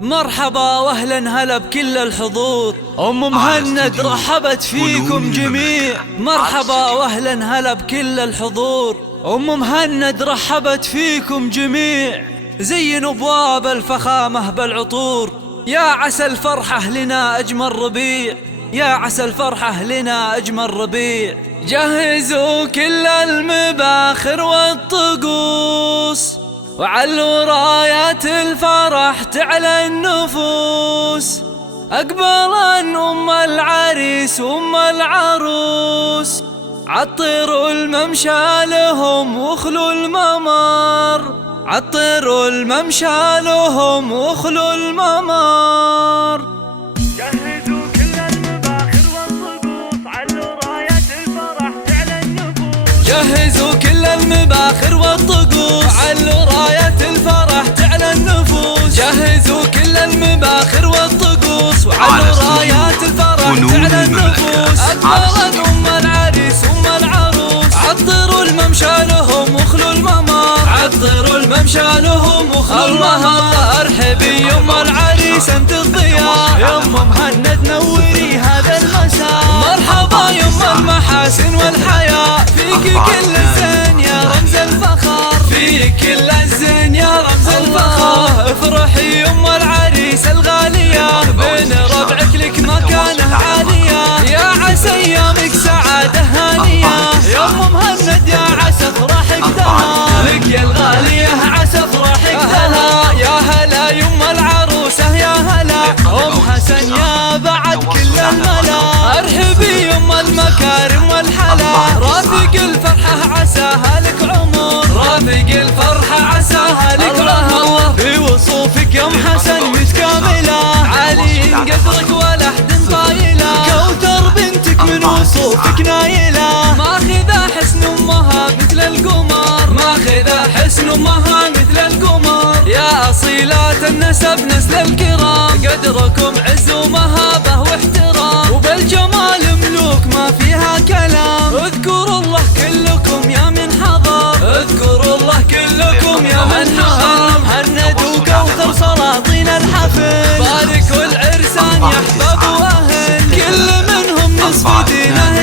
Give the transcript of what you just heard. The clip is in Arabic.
مرحبا واهلا هلا بكل الحضور. ام مهند رحبت فيكم جميع. مرحبا واهلا هلا بكل الحضور. ام مهند رحبت فيكم جميع. زينوا ابواب الفخامه بالعطور. يا عسى الفرحه لنا اجمل ربيع. يا عسى الفرحه لنا اجمل ربيع. جهزوا كل المباخر والطقوس، وعلوا رايات الفرح تعلى النفوس. أقبلا أم العريس وأم العروس، عطروا الممشى لهم واخلوا الممر. عطروا الممشى لهم واخلوا الممر. جهزوا كل المباخر والطقوس، علوا رايات الفرح تعلى النفوس. جهزوا كل المباخر والطقوس، علوا رايات الفرح تعلى النفوس. جهزوا كل المباخر والطقوس، وعلوا رايات الفرح تعلى النفوس. أكبر أم العريس وأم العروس، عطروا الممشى لهم واخلوا الممر. عطروا الممشى لهم واخلوا الممر. ارحبي يم العريس انت الضياء، يم مهند نوري هذا المساء. مرحبا يم المحاسن والحياة، فيك كل الزين يا رمز الفخر. فيك كل الزين يا رمز الفخر. افرحي يم العريس الغالية، بين ربعك لك مكانه عالية. يا عسى ايامك سعادة هانية، يم مهند يا عسى فرحك دها. لك يا الغالية عسى فرحك دها. يا هلا يم العروسة يا هلا، ام حسن يا بعد كل الملا. ارحبي يم المكارم والحلا، رافق الفرحة عساها لك عمر. رافق الفرحة عساها لك عمر. في وصوفك يا ام حسن متكاملة، عالي قدرك ولا حد طايلة. كوثر بنتك من وصوفك نايلة، ماخذة حسن امها مثل القمر. ماخذة حسن امها مثل القمر. يا اصيلات النسب نسل الكرام، قدركم عز ومهابه واحترام. وبالجمال ملوك ما فيها كلام. اذكروا الله كلكم يا من حضر. اذكروا الله كلكم يا من حضر. مهند وكوثر سلاطين الحفل، باركوا العرسان يا احباب واهل. كل منهم نصف دينه